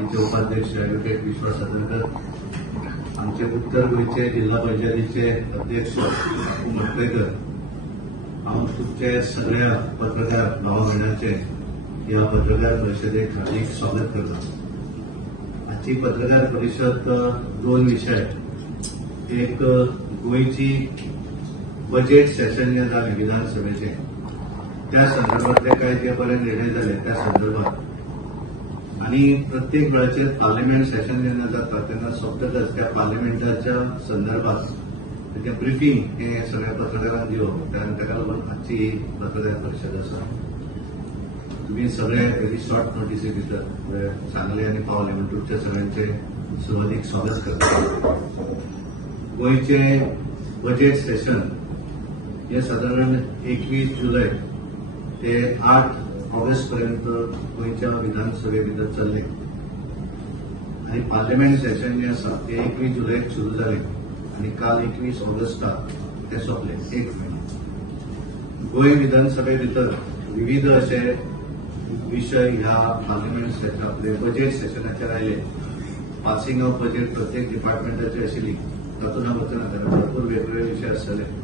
पार्टीचे उपाध्यक्ष ॲडव्होकेट विश्वास सादरकर, आमचे उत्तर गोयचे जिल्हा पंचायतीचे अध्यक्ष मटलेकर, हांव तुमचे सगळ्या पत्रकार भाव भयणांचे ह्या पत्रकार परिशदेक हार्दिक स्वागत करता. आजची पत्रकार परिषद दोन विषय, एक गोयची बजेट सेशन जे जालें विधानसभेचे त्या संदर्भातले काय जे बरे निर्णय झाले त्या संदर्भात आणि प्रत्येक वेळाचेर पार्लिमेंट सेशन जेन्ना जाता तेन्ना सोंपतकच त्या पार्लिमेंटाच्या संदर्भात तें ब्रिफींग हे सगळ्या पत्रकारांक दिवप, ताका लागून आजची पत्रकार परिशद आसा. तुम्ही सगळे व्हेरी शॉर्ट नोटिसे भितर सांगले आनी पावले म्हणून तुमच्या सगळ्यांचे सुरवातीक स्वागत करता. गोयचे बजेट सेशन हे साधारण 21 जुलै ते 8 ऑगस्ट पर्यंत गोयच्या विधानसभे भितर चल्ले आणि पार्लिमेंट सेशन जे आसा ते 21 जुलैक सुरू जाले आणि काल 21 ऑगस्टाक ते सोंपले. एक म्हयनो गोय विधानसभे भितर विविध असे विषय ह्या पार्लिमेंट सेशन आपले बजेट सेशनाचेर आयले. पासिंग ऑफ बजेट प्रत्येक डिपार्टमेंटाची आशिल्ली, तातूंत भरपूर वेगवेगळे विषय आसतले.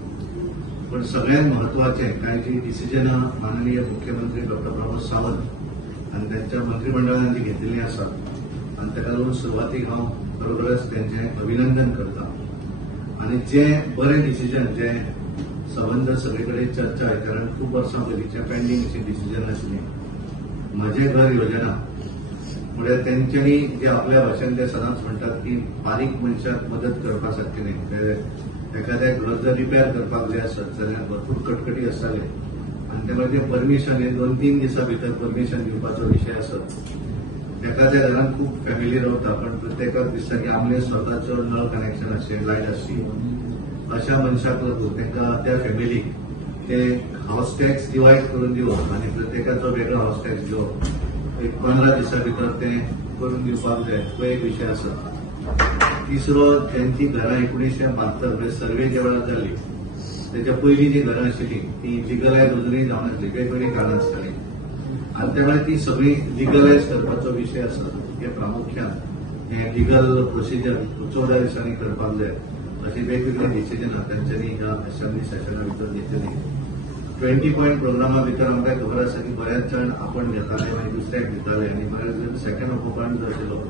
पण सगळ्यात महत्वाचे काही जी डिसिजनां माननीय मुख्यमंत्री डॉक्टर प्रमोद सावंत आणि त्यांच्या मंत्रिमंडळान जी घेतलेली आसात आणि ताका लागून सुरवातीक हांव खरोखरच त्यांचे अभिनंदन करता. आणि जे बरे डिसिजन जे संबंध सगळे कडेन चर्चा आहे, कारण खूप वर्सां पयलींचे पेंडींग अशी डिसिजन आसली. माझे घर योजना म्हणजे त्यांच्यानी जे आपल्या भाशेन ते सदांच म्हणतात की बारीक मनशाक मदत करपा सारखे न्ही. एखाद्या घर जर रिपेअर करपाक जाय आसत जाल्यार भरपूर कटकटी आसताले आणि त्यामुळे ते परमिशन हे 2-3 दिसां भितर परमिशन दिवपाचो विषय आसत. एखाद्या घरात खूप फॅमिली रावता पण प्रत्येकाक दिसता की आपले स्वताचो नळ कनेक्शन आसचे, लायट आसची. अशा मनशाक लागून तांकां त्या फॅमिलीक ते हाऊस टॅक्स डिवायड करून दिवप आणि प्रत्येकाचो वेगळो हाऊस टॅक्स दिवप, एक 15 दिसां भितर ते करून दिवपाक जाय, तो एक विषय आसा. तिसरो, त्यांची घरां 1972 म्हणजे सर्वे ज्या वेळार जाली त्याच्या पयलीं जी घरां आशिल्ली ती लिगलायज अजुनूय जावन नासली, वेगवेगळी कारणां आसताली आणि त्यामुळे ती सगळी लिगलायज करपाचो विषय आसा. हे प्रामुख्यान हे लिगल प्रोसिजर 14 दिसांनी करपाक जाय अशी वेगवेगळी डिसिजनां तांच्यांनी ह्या असेंब्ली सेशना भितर घेतलेली. 20 पॉयंट प्रोग्रामा भितर आमकां खबर आसा की बऱ्याच जाण आपण घेताले आनी दुसऱ्याक दिताले आणि बऱ्याच जाण सेकंड ऑक्युपंट जो आशिल्लो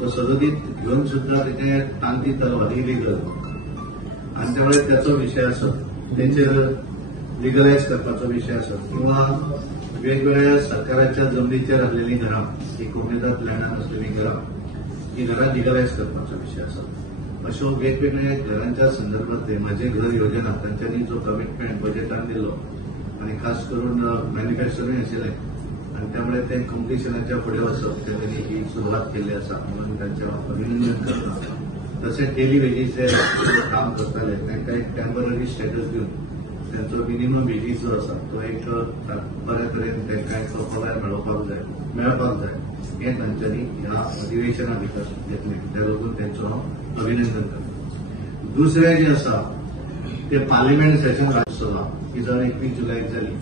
तो सदतीत घेवन सुद्धा तेचे तांन दितालो इलिगल आणि त्यामुळे त्याचो विषय आसत, तेचेर लिगलायज करपाचो विषय आसत किंवा वेगवेगळ्या सरकाराच्या जमनीचेर आसलेलीं घरां, एक उमेदात लँडान आसलेलीं घरां, ही घरां लिगलायज करपाचो विषय आसत. अशो वेगवेगळ्या घरांच्या संदर्भातले माझे घर योजना तांच्यांनी जो कमिटमेंट बजेटान दिलो आणि खास करून मॅन्युफॅक्चरूय आशिल्लें आणि त्यामुळे ते कम्प्लिशनाच्या फुडें वचप त्यांनी ही सुरवात केल्ली आसा म्हणून त्यांचे अभिनंदन करता. तशेंच डेली वेजीचे काम करताले तांकां एक टेम्पररी स्टेटस दिवन त्यांचो मिनिमम वेजीस जो आसा तो एक बऱ्या तरेन तांकां एक पगार मेळपाक जाय हे तांच्यांनी ह्या अधिवेशना भितर घेतले. त्या लागून त्यांचो हांव अभिनंदन करता. दुसरें जे आसा ते पार्लिमेंट सेशन राज्यसभा ही जावन 21 जुलैक जाली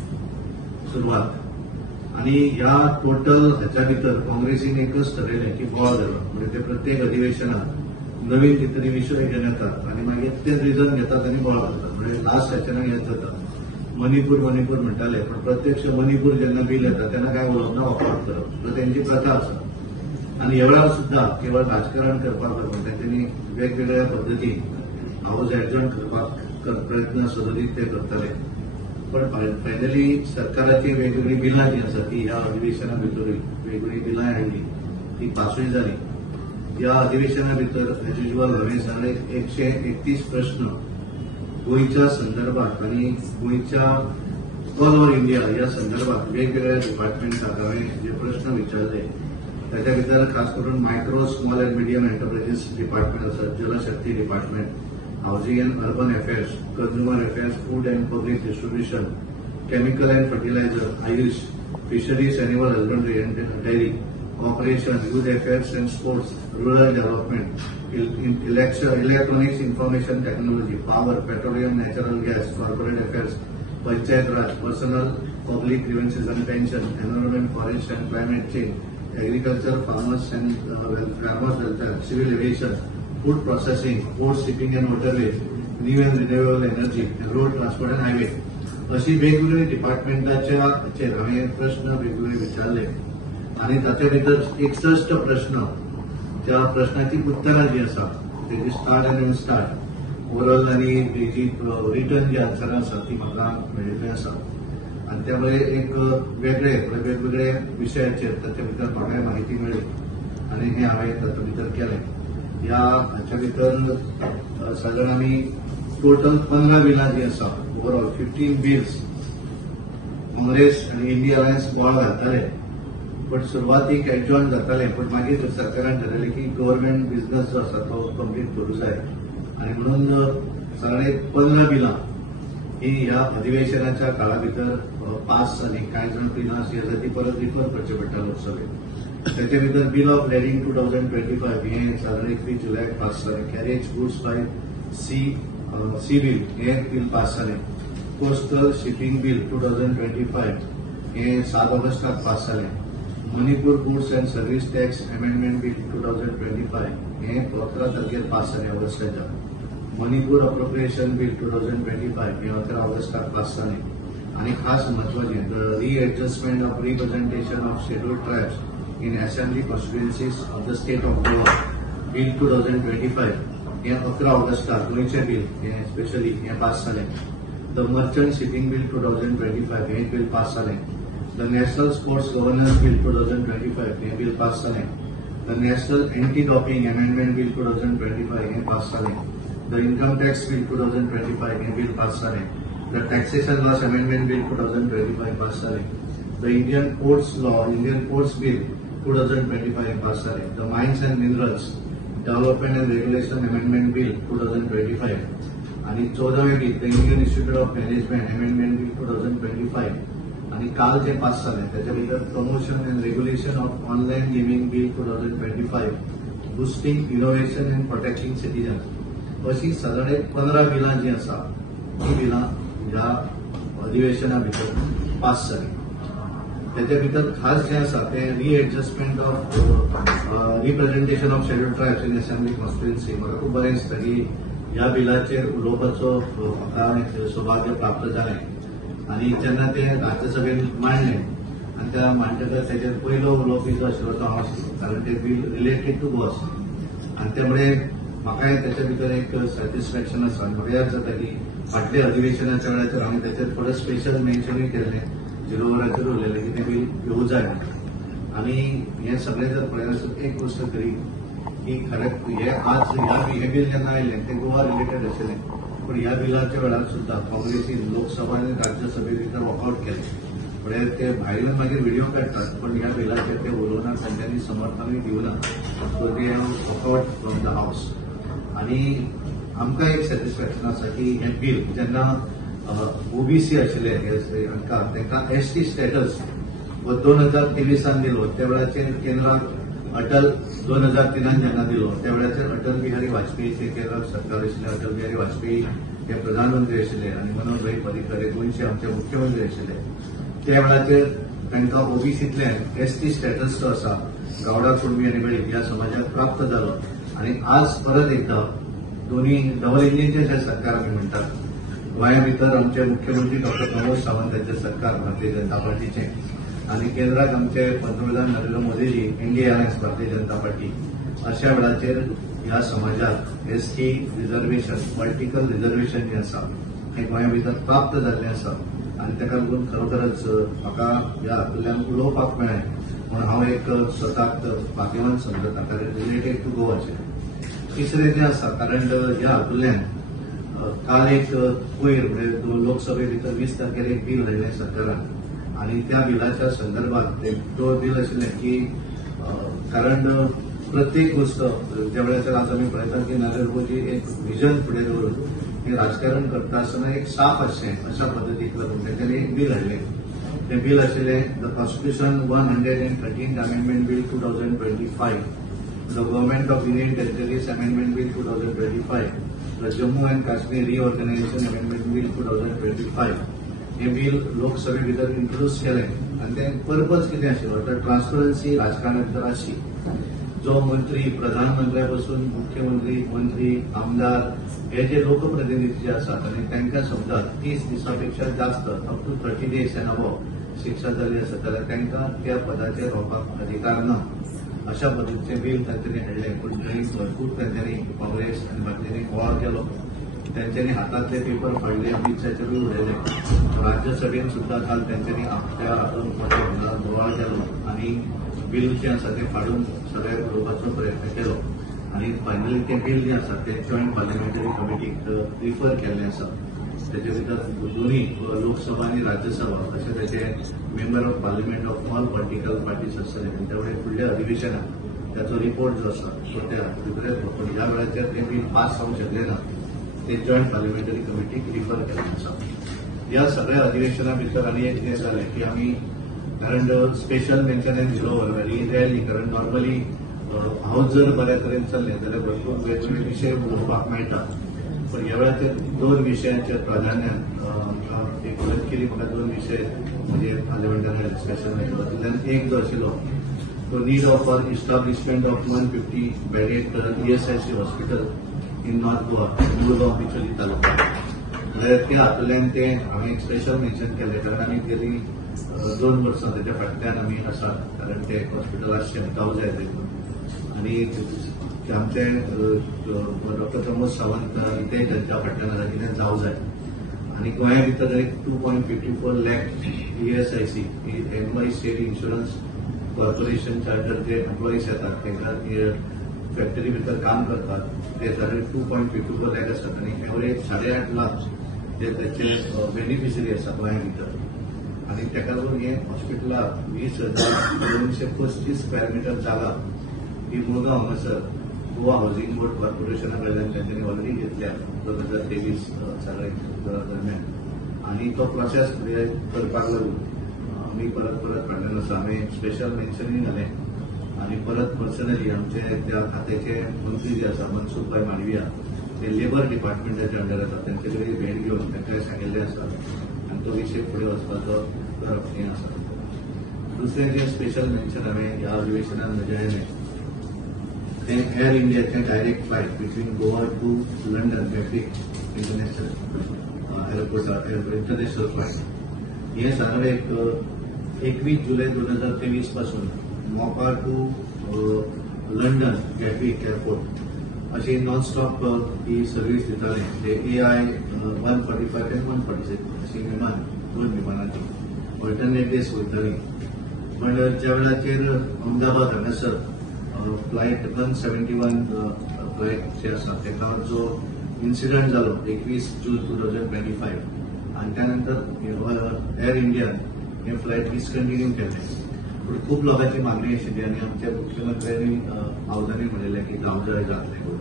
सुरवात आणि ह्या टोटल हाच्या भितर काँग्रेसीन एकच ठरयलें की बोवाळ घालप, म्हणजे ते प्रत्येक अधिवेशनात नवीन कितें विशय घेवन येतात आणि मागीर तेच रिजन घेतात आणि बोवाळ घालतात. म्हणजे लास्ट सेशनाक हेच जाता. मणिपूर म्हणटाले पण प्रत्यक्ष मणिपूर जेन्ना बील येता तेन्ना काय उलोवप ना, वॉकआउट करप, तर त्यांची प्रथा आसा. आणि ह्या वेळार सुद्धा केवळ राजकारण करपाक लागून त्यांनी वेगवेगळ्या पद्दतीन हाऊस एडजॉर्न करपाक प्रयत्न सदतीत ते करताले. पण फायनली सरकाराची वेगवेगळी बिलां जी आसा ती ह्या अधिवेशना भितरूय वेगवेगळी बिलां आयली, ती पासूय जाली. ह्या अधिवेशना भितर एज युजल हांवें सांगले 131 प्रश्न गोयच्या संदर्भात आणि गोयच्या ऑल ओव्हर इंडिया या संदर्भात वेगवेगळ्या डिपार्टमेंटाक हांवें जे प्रश्न विचारले त्याच्या भितर खास करून micro small and medium enterprises department आसा, Jalshakti department, housing and urban affairs, consumer affairs, food and public distribution, chemical and fertiliser, AYUSH, fisheries, animal husbandry and dairy, operation, youth affairs and sports, rural development, electronics information technology, power, petroleum, natural gas, corporate affairs, panchayat raj, personnel public grievances and pension, environment, forest and climate change, agriculture, farmers welfare, civil aviation, food processing, port shipping and waterways, new and renewable energy, road transport and highway अशी वेगवेगळ्या डिपार्टमेंटाचे हांवें प्रश्न वेगवेगळे विचारले आणि ताचे भितर 61 प्रश्न, त्या प्रश्नाची उतरां जी आसा तेजी start and end start oral आणि तेजी रिटर्न जी आन्सरां आसा ती म्हाका मेळिल्ली आसा आणि त्यामुळे एक वेगवेगळे विशयाचेर ताचे भितर म्हाका माहिती मेळ्ळी आणि हे हांवें ताचे भितर केलें. हाच्या भितर सादारण आमी टोटल 15 बिलां जी आसा ओवरऑल 15 बिल्स काँग्रेस आणि इंडिया अलायन्स बोवाळ घालताले, पण सुरवातीक एडजॉर्न जाताले, पण मागीर सरकारान ठरयलें की गव्हर्नमेंट बिझनस जो आसा तो कंप्लीट करूं जाय आणि म्हणून सादारण 15 बिलां ही ह्या अधिवेशनाच्या काळा भितर पास जाली. कांय जाण बिलां अशी आसा ती परत रिफर करचे पडटा लोकसभेत. त्याचे भितर बिल ऑफ लेडिंग 2025 हे सादारण 21 जुलयाक पास जालें. Carriage goods by sea bill हे बिल पास जालें. कोस्टल शिपिंग बिल 2025 हे 7 ऑगस्टाक पास जालें. Manipur goods and service tax amendment bill 2025 हे 11 तारखेर पास जालें ऑगस्टाच्या. मणिपूर अप्रोप्रिएशन बिल 2025 हे 11 ऑगस्टाक पास जालें आणि खास म्हत्वाचें the readjustment of representation of scheduled tribes in assembly constituencies of the state of Goa bill 2025 हे 11 ऑगस्टाक गोंयचें बिल हे स्पेशली हे पास जालें. द मर्चंट शिपिंग बिल 2025 हे बिल पास जालें. The national sports governance bill 2025 हे बिल पास जालें. The national anti doping amendment bill 2025 हे पास जालें. द इन्कम टॅक्स बिल 2025 हे बिल पास जालें. The taxation laws amendment bill 2025 pass जालें. The Indian ports bill 2025 हे pass जालें. The mines and minerals development and regulation amendment bill 2025 आणि 14वें bill the Indian institute of management amendment bill 2025 आणि काल जे पास जालें त्याच्या भितर promotion and regulation of online gaming bill 2025, boosting innovation and protecting citizens अशी सादारण 15 बिलां जी आसा ती बिलां ह्या अधिवेशना भितर पास जाली. त्याच्या भितर खास जे आसा ते readjustment of representation of scheduled tribes in assembly constituency. म्हाका खूब बरें दिसता की ह्या बिलाचेर उलोवपाचो म्हाका सौभाग्य प्राप्त जालें आणि जेन्ना ते राज्यसभेन मांडलें आणि त्या मांडटकच तेजेर पयलो उलोवपी जो आशिल्लो तो हांव आशिल्लो, कारण ते बिल रिलेटेड टू गोवा आणि त्यामुळे म्हाकाय त्याच्या भितर एक सॅटिस्फॅक्शन आसा. म्हाका याद जाता की फाटल्या अधिवेशनाच्या वेळाचेर हांवें तेचेर थोडें स्पेशल मेन्शनूय केल्लें, 0 वराचेर उलयलें की तें बिल येवं जाय आणि हें सगळें जर पळयत एक गोश्ट खरी की खरें हे बिल जेन्ना आयलें तें गोवा रिलेटेड आशिल्लें, पण ह्या बिलाच्या वेळार सुद्धा काँग्रेसीन लोकसभा आणि राज्यसभे भितर वॉकआउट केलें. म्हणजे ते भायल्यान मागीर व्हिडिओ काडटात, पण ह्या बिलाचेर ते उलोवनात, तांच्यांनी समर्थनूय दिवना. सो ते वॉकआउट फ्रॉम द हाऊस. आणि आमकां एक सॅटिस्फॅक्शन आसा की हे बिल जेन्ना ओबीसी आशिल्ले हांकां तांकां एसटी स्टेटस 2023 दिलो, त्या वेळाचेर केंद्राक अटल 2003 जेन्ना दिलो त्या वेळाचेर अटल बिहारी वाजपेयीचे केंद्राक सरकार आशिल्लें. अटल बिहारी वाजपेयी हे प्रधानमंत्री आशिल्ले आणि मनोहरभाई पर्रीकर हे गोंयचे आमचे मुख्यमंत्री आशिल्ले. त्या वेळाचेर तांकां ओबीसींतल्यान एसटी स्टेटस जो आसा गावडा, कुणबी आनी बळी ह्या समाजाक प्राप्त जालो आणि आज परत एकदा दोन्ही डबल इंजिनचे जे सरकार आमी म्हणटात, गोंया भितर आमचे मुख्यमंत्री डॉ. प्रमोद सावंत यांचे सरकार भारतीय जनता पार्टीचे आणि केंद्रात आमचे पंतप्रधान Narendra Modiji India alliance Bharatiya Janata party. अशा वेळाचेर ह्या समाजाक एसटी रिझर्वेशन, पॉलिटिकल रिझर्वेशन जे आसा हे गोंया भितर प्राप्त जाल्लें आसा आणि ताका लागून खरोखरच म्हाका ह्या हातूंतल्यान उलोवपाक मेळ्ळें म्हणून हांव एक स्वताक भाग्यवान समजता, कारण रिलेटेड टू गोवाचे. तिसरें जें आसा, कारण ह्या हातूंतल्यान काल एक पयर म्हणजे लोकसभे भितर 20 तारखेर एक बील हाडलें सरकारान आणि त्या बिलाच्या संदर्भात तो बील आशिल्लें की कारण प्रत्येक गोष्ट ज्या वेळाचेर आज आमी पळयतात की नरेंद्र मोदी एक विजन फुडें दवरून हे राजकारण करता आसतना एक साफ आसचें अशा पद्दतीक लागून तांच्यांनी एक बील हाडलें. तें बील आशिल्लें the constitution 113th amendment bill 2025, the government of union territories amendment bill 2025, the Jammu and Kashmir reorganisation amendment bill 2025. हे बील लोकसभे भितर इंट्रोड्यूस केलें आनी ते पर्पज कितें आशिल्लो तर ट्रान्सपरन्सी राजकारणा भितर आसची. जो मंत्री प्रधानमंत्र्या पासून मुख्यमंत्री मंत्री आमदार हे जे लोकप्रतिनिधी जे आसात आनी तांकां समजा 30 दिसांपेक्षा जास्त up to 30 days and above शिक्षा जाली आसत जाल्यार तांकां त्या पदाचेर रावपाक अधिकार ना अशा पद्दतीचें बील तांच्यांनी हाडलें. पूण थंय भरपूर तांच्यांनी काँग्रेस आनी बाकीच्यांनी बोवाळ केलो. तांच्यांनी हातांतले पेपर फाडले, अमित शाहाचेरूय उडयले. राज्यसभेन सुद्दां काल तांच्यांनी आपल्या हातून बोवाळ केलो आनी बील जें आसा तें फाडून सगळ्याक उडोवपाचो प्रयत्न केलो. आनी फायनली तें बील जें आसा तें जॉयंट पार्लिमेंटरी कमिटीक रिफर केल्लें आसा. तेजे भितर दोन्ही लोकसभा आनी राज्यसभा अशे तेचे member of parliament of all political parties आसतले. तांच्या कडेन फुडल्या अधिवेशनाक त्याचो रिपोर्ट जो आसा तो त्या दुसऱ्या पण ह्या वेळाचेर तें बील पास जावंक शकलें ना. ते जॉयंट पार्लिमेंटरी कमिटीक रिफर केल्लें आसा. ह्या सगळ्या अधिवेशना भितर आनी एक कितें जालें की आमी कारण special mention end zero very rarely कारण नॉर्मली हांव जर बऱ्या तरेन चल्लें जाल्यार भरपूर वेगवेगळे विशय उलोवपाक मेळटा. पण ह्या वेळाचेर 2 विशयांचेर प्राधान्यान एक मदत केली. म्हाका 2 विशय म्हणजे पार्लिमेंटान डिस्कशन तातूंतल्यान एक जो आशिल्लो तो need of establishment of 150 bedded ESIC hospital in north Goa Mulgao Bicholim taluka. जाल्यार त्या हातूंतल्यान ते हांवें एक स्पेशल मेन्शन केलें कारण आमी गेली 2 वर्सां तेच्या फाटल्यान आमी आसात. कारण ते हॉस्पिटल आसचें जावं जाय देखून आनी आमचे डॉक्टर प्रमोद सावंत इथे त्यांच्या फाटल्यान आसा कितें जावं जाय. आनी गोंया भितर एक 2.54 lakh ESIC employee state insurance कॉर्पोरेशनच्या अंडर जे एम्प्लॉईज येतात तांकां फॅक्टरी भितर काम करतात ते साडे 2.54 lakh आसात आनी एवरेज 8.5 लाख जे त्याचे बेनिफिशरी आसा गोंया भितर. आनी ताका लागून हे हॉस्पिटलाक 20,235 स्क्वेअर मीटर जागा ही मुळगांव हांगासर गोवा हाऊसिंग बोर्ड कॉर्पोरेशना कडल्यान तांच्यांनी ऑलरेडी घेतल्या 2023 दरम्यान. आनी तो प्रोसेस करपाक लागून आमी परत फाटल्यान आसा. आमी स्पेशल मेन्शनूय घालें आनी परत पर्सनली आमचे त्या खात्याचे मंत्री जे आसा मनसुखभाई मांडविया ते लेबर डिपार्टमेंटाच्या अंडर येतात. तांचे कडेन भेट घेवन तांकां सांगिल्लें आसा आनी तो विशय फुडें वचपाचो करप हें आसा. दुसरें जें स्पेशल मेन्शन हांवें ह्या अधिवेशनान नजरेन ते एअर इंडियाचे direct flight between Goa to London Gatwick international airport international flight हे सगळे 21 जुलै 2023 पासून Mopa to London Gatwick airport अशी नॉन स्टॉप ही सर्व्हिस दिताले. ते AI 145 आणि 146 अशी विमान 2 विमानांची ऑल्टरनेट डेज वयतली. पण ज्या वेळाचेर अहमदाबाद हांगासर फ्लायट 171 फ्लायट जे आसा तेका जो इन्सिडंट जालो 21 जून 2025 आनी त्यानंतर एअर इंडियान हे फ्लायट डिस्कंटिन्यू केले. पूण खूब लोकांची मागणी आशिल्ली आनी आमच्या मुख्यमंत्र्यांनी आवजांनी म्हणिल्लें की जावं जातलें करून.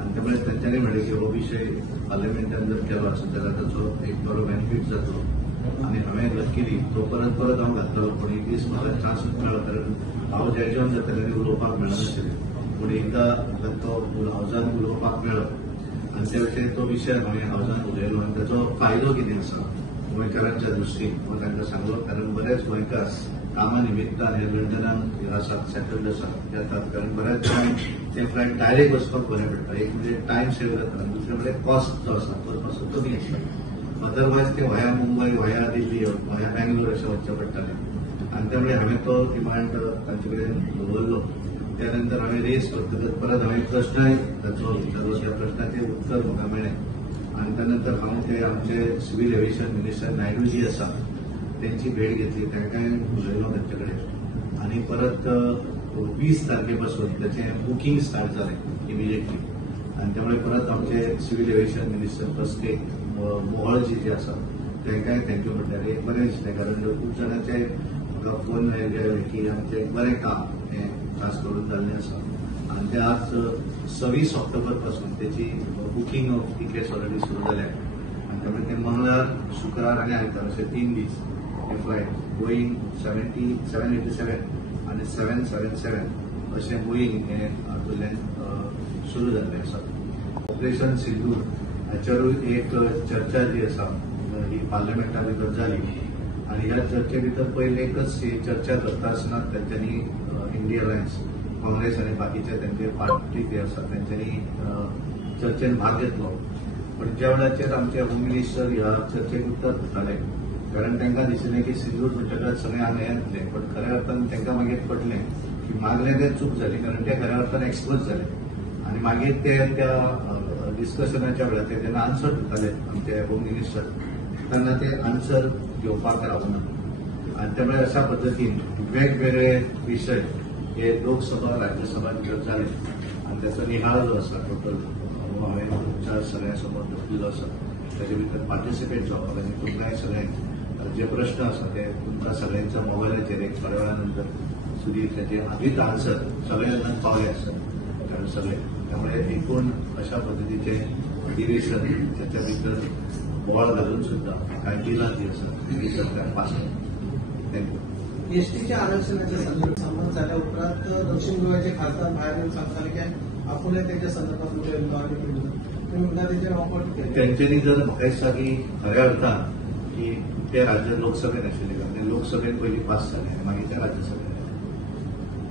आनी त्यामुळे तांच्यांनी म्हणलें की हो विशय पार्लिमेंटान जर केलो आसत जाल्यार ताचो एक बरो बेनिफीट जातलो. आनी हांवें लकीली तो परत हांव घातलो पूण एक दीस म्हाका चान्स मेळ्ळो कारण हांव जॅजॉन जाताले आनी उलोवपाक मेळनाशिल्लें. पूण एकदां तो हावजान उलोवपाक मेळ्ळो आनी त्या विशयी तो विशय हांवें हावजान उलयलो आनी ताचो फायदो कितें आसा गोंयकारांच्या दृश्टीन हांव तांकां सांगलो. कारण बरेच गोंयकार कामा निमित्तान हे लंडनान आसात सेटल्ड आसात येतात कारण बऱ्याच टायम ते फ्लायट डायरेक्ट वचपाक बरें पडटा. एक म्हणजे टायम सेव जाता आनी दुसरे म्हणजे कॉस्ट जो आसा तो मातसो कमी आसता. अदरवायज ते via Mumbai via Delhi via Bangalore अशें वचचें पडटालें. आनी त्यामुळे हांवें तो डिमांड तांचे कडेन दवरलो. त्यानंतर हांवें रेस करतकच परत हांवें प्रश्नय ताचो विचारलो. त्या प्रश्नाचें उत्तर म्हाका मेळ्ळें आनी त्यानंतर हांव ते आमचे civil aviation minister Naidu ji आसा त्यांची भेट घेतली. तांकांय उलयलो तांचे कडेन आनी परत 20 तारखेपासून त्याचें बुकींग स्टार्ट जालें इमिजिएटली. आनी त्यामुळे परत आमचे सिव्हील एव्हिएशन मिनिस्टर फर्स्ट मोहळजी जे आसा तांकांय थँक्यू म्हणटाले. बरें दिसलें कारण खूब जाणांचे म्हाका फोन आयले की आमचें बरें काम हें खास करून जाल्लें आसा. आनी ते आज 26 ऑक्टोबर पासून त्याची बुकींग ऑफ टिकेट्स ऑलरेडी सुरू जाल्या. आनी त्यामुळे ते मंगळार शुक्रार आनी आयतार अशे 3 दीस हे फ्लायट बोईंग 787 आनी 777 अशें बोईंग हे हातूंतल्यान सुरू जाल्लें आसा. ऑपरेशन सिंदूर हाचेरूय एक चर्चा जी आसा ही पार्लिमेंटा भितर जाली आणि ह्या चर्चे भितर पहिले एकच चर्चा करता आसतना त्यांच्यानी इंडिया अलायन्स काँग्रेस आणि बाकीचे त्यांचे पार्टी जे असतात त्यांच्यानी चर्चेत भाग घेतलो. पण ज्या वेळाचेर आमचे होम मिनिस्टर ह्या चर्चेक उत्तर दिताले कारण तांकां दिसलें की सिंधूर म्हणटकच सगळे हांगा येतले. पण खऱ्या अर्थान तांकां मागीर कळटलें की मागलें तें चूक जाली कारण ते खऱ्या अर्थान एक्सपर्ट जाले. आणि मागीर ते त्या डिस्कशनाच्या वेळार ते जेन्ना आन्सर दिताले आमचे होम मिनिस्टर तेन्ना ते आन्सर घेवपाक रावना. आणि त्यामुळे अशा पद्दतीन वेगवेगळे विषय हे लोकसभा राज्यसभा भितर जाले आणि त्याचा निहाळ जो आसा टोटल हांवें तुमच्या सगळ्यां समोर दवरलेलो आसा. ताचे भितर पार्टिसिपेट जावपाक आनी तुमकांय सगळ्यांक जे प्रश्न आसा ते तुमकां सगळ्यांच्या मोबायलाचेर एक थोड्या वेळा नंतर सुदीर त्याचे आधीच आन्सर सगळ्यांना पावले आसतात कारण सगळे. त्यामुळे एकूण अशा पद्दतीचे अधिवेशन त्याच्या भितर बॉल घालून सुद्धा कांय बिलां जी आसात ती सरकार पास केली. थँक्यू. एसटीच्या आरक्षणाच्या संदर्भात झाल्या उपरांत दक्षिण गोव्याचे खासदार बाहेर येऊन सांगताले की आपण त्याच्या संदर्भात उलयलो आनी तुम्ही म्हणटा तेचेर ऑफर केली. तेंच्यांनी जर म्हाका दिसता की खऱ्या अर्थान की ते राज्य लोकसभेन आशिल्ले कारण लोकसभेन पयलीं पास जाले आनी मागीर ते राज्यसभेन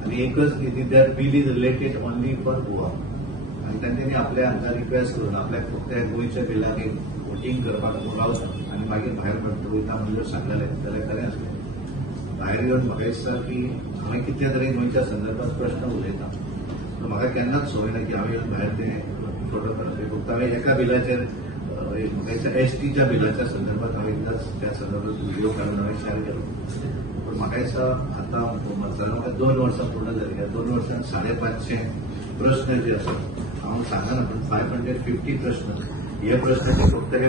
आनी एकच that bill is related only for Goa. आनी तांच्यांनी आपल्या हांगा रिक्वेस्ट करून आपल्याक फक्त गोंयच्या बिलाक एक वोटींग करपाक रावता आनी मागीर भायर वयता म्हणून जर सांगलेले जाल्यार खरें आसलें. भायर येवन म्हाका दिसता की हांवें कितल्या तरी गोंयच्या संदर्भात प्रश्न उलयता सो म्हाका केन्नाच संवय ना की हांवें येवन भायर तें फोटो करप. फक्त हांवें एका बिलाचेर म्हाका दिसता एसटीच्या बिलाच्या संदर्भात हांवें एकदांच त्या संदर्भात व्हिडिओ काडून हांवें शेअर केलो. पण म्हाका दिसता आतां म्हाका 2 वर्सां पूर्ण जाली. ह्या 2 वर्सांत 550 प्रश्न जे आसात हांव सांगना पण 550 प्रश्न हे प्रश्नाचे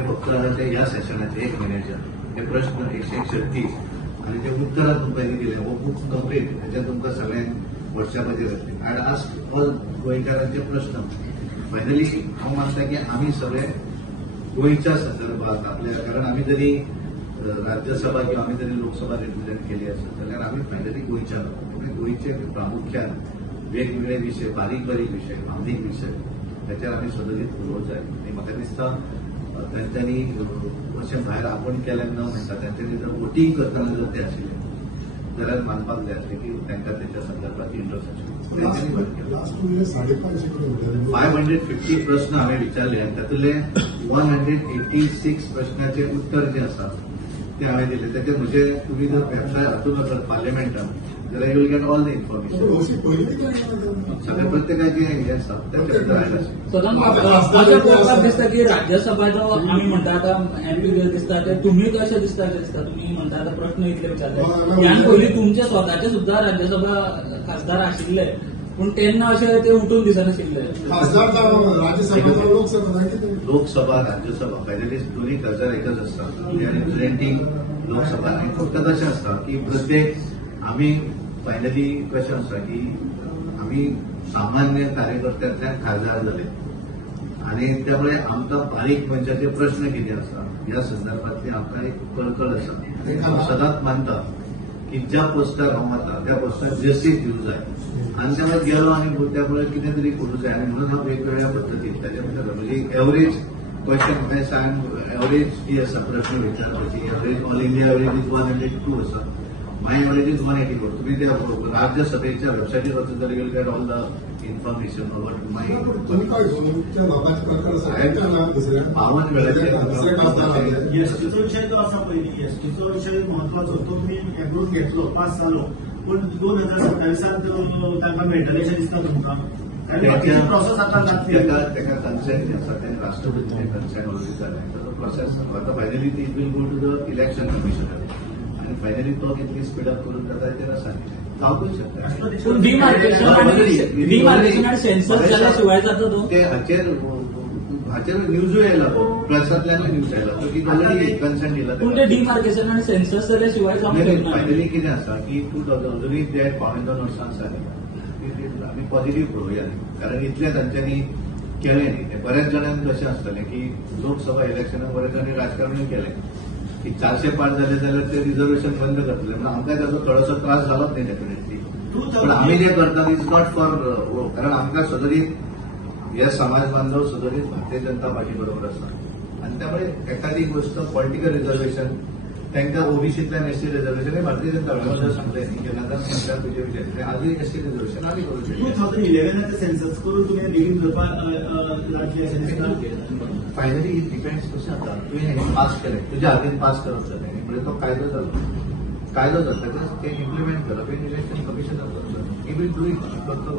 फक्त आसा ते ह्या सेशनाचे 1 म्हयन्याच्या हे प्रश्न 136 आणि ते उत्तरां तुमकां दिले हो बुक कंप्लीट त्याच्यात तुमकां सगळ्यांक व्हॉट्सॅपाचेर येतले. आय आस्क ऑल गोंयकारांचे प्रश्न. फायनली हांव मानता की आमी सगळे गोंयच्या संदर्भात आपल्या कारण आमी जरी राज्यसभा किंवा आमी जरी लोकसभा रिप्रेझेंट केली आसत जाल्यार आमी फायनली गोंयच्या गोंयचे प्रामुख्यान वेगवेगळे विशय बारीक विशय भावनीक विशय त्याच्यार आमी सदरीत उलोवंक जाय. आनी म्हाका दिसता तांच्यांनी अशें भायर आपण केलें न म्हणटा तांच्यांनी जर वोटींग करतना जर ते आशिल्ले जाल्यार मानपाक जाय आसलें की तांकां तेच्या संदर्भात इंट्रस्ट आशिल्लो. 550 प्रश्न हांवें विचारले आनी तातूंतले 186 प्रश्नाचे उत्तर जे आसा ते हांवें दिले. ताचे म्हजे तुमी जर वेबसायट हातूंत वचत पार्लिमेंटान जाल्यार you will get all the information. सगळे प्रत्येकाचे हे आसा त्याच्या भितर आयला दिसता की राज्यसभा जो आम्ही म्हणटा आतां एमपी दिसता ते तुमी कशें दिसता तुमी म्हणटा आतां प्रश्न इतले विचारले ह्यान पयलीं तुमचे स्वताचे सुद्दां राज्यसभा खासदार आशिल्ले पूण तेन्ना अशें ते उठून दिसनाशिल्ले. लोकसभा राज्यसभा फायनली दोन्ही खासदार एकच आसता. रिप्रेझेंटींग लोकसभा आनी फक्त कशें आसता की प्रत्येक आमी फायनली कशें आसता की आमी सामान्य कार्यकर्त्यांतल्यान खासदार जाले आणि त्यामुळे आमकां बारीक मनशाचे प्रश्न कितें आसा ह्या संदर्भातली आमकां एक कळकळ आसा. हांव सदांच मानता की ज्या पोस्टार हांव वता त्या पोस्टार जस्टीस दिवंक जाय आनी त्यामुळे गेलो आनी त्यामुळे कितें तरी करूंक जाय आनी म्हणून हांव वेगवेगळ्या पद्दतीन ताच्या भितर म्हणजे एवरेज क्वेश्चन म्हाका सांग एवरेज जी आसा प्रश्न विचारपाची average all India average is 102 आसा. My average is 184. तुम्ही त्या राज्यसभेच्या वेबसायटीर वचत जाल्यार you will get all the information about my 52 वेळाचेर एसटीचो विषय जो आसा पयली एसटीचो विषय महत्वाचो तो तुमी एग्रोन घेतलो पास जालो पण 2027 तांकां मेळटलें अशें दिसता तुमकां प्रोसेस आतां ताका कन्सेंट जे आसा तें राष्ट्रपतीचे कन्सेंट ऑलरेडी जालें ताचो प्रोसेस आतां finally it will go to the election commissioner आनी फायनली तो कितली स्पीडअप करून जाता तेचेर आसा जावपूच शकता. डिमार्केशन आनी सेन्सस जाल्या शिवाय जाता तो ते हाचेर न्यूजूय येयला प्रेसांतल्यान न्यूज येयला की ऑलरेडी कन्सेंट दिला. पूण ते डिमार्केशन आनी सेन्सस जाल्या शिवाय फायनली कितें आसा की 2000 ते 2 वर्सां जाली आमी पॉझिटिव्ह पळोवया कारण इतले तांच्यांनी केलें न्ही. ते बऱ्याच जाणांक कशें आसतलें की लोकसभा इलेक्शनाक बऱ्याच जाणांनी राजकारणी केलें की 400 पार जाले जाल्यार ते रिजर्वेशन बंद करतले म्हणून आमकां ताचो थोडोसो त्रास जालोच न्ही डेफिनेटली. पण आमी जे करतात इज नॉट फॉर कारण आमकां सदरीत हे समाज बांधव सदरीत भारतीय जनता पार्टी बरोबर आसा आणि त्यामुळे एखादी गोष्ट पॉलिटिकल रिझर्वेशन तांकां ओबीसीतल्यान एसटी रिजर्वेशन हे भारतीय जनता पार्टी सांगताय न्ही जनार्दन म्हणटा तुजे विचार आधी एसटी रिजर्वेशन आधी करूं 2011 सेन्सस करून तुम्ही बेगीन करपाक लागली अशें दिसता. फायनली इट डिपेंड्स कशें जाता तुवें हें पास केलें तुज्या हातीन पास करप जालें म्हणजे तो कायदो जालो जातकच तें इम्प्लिमेंट करप हें इलेक्शन कमिशनाक करता ही विल डू इट करतो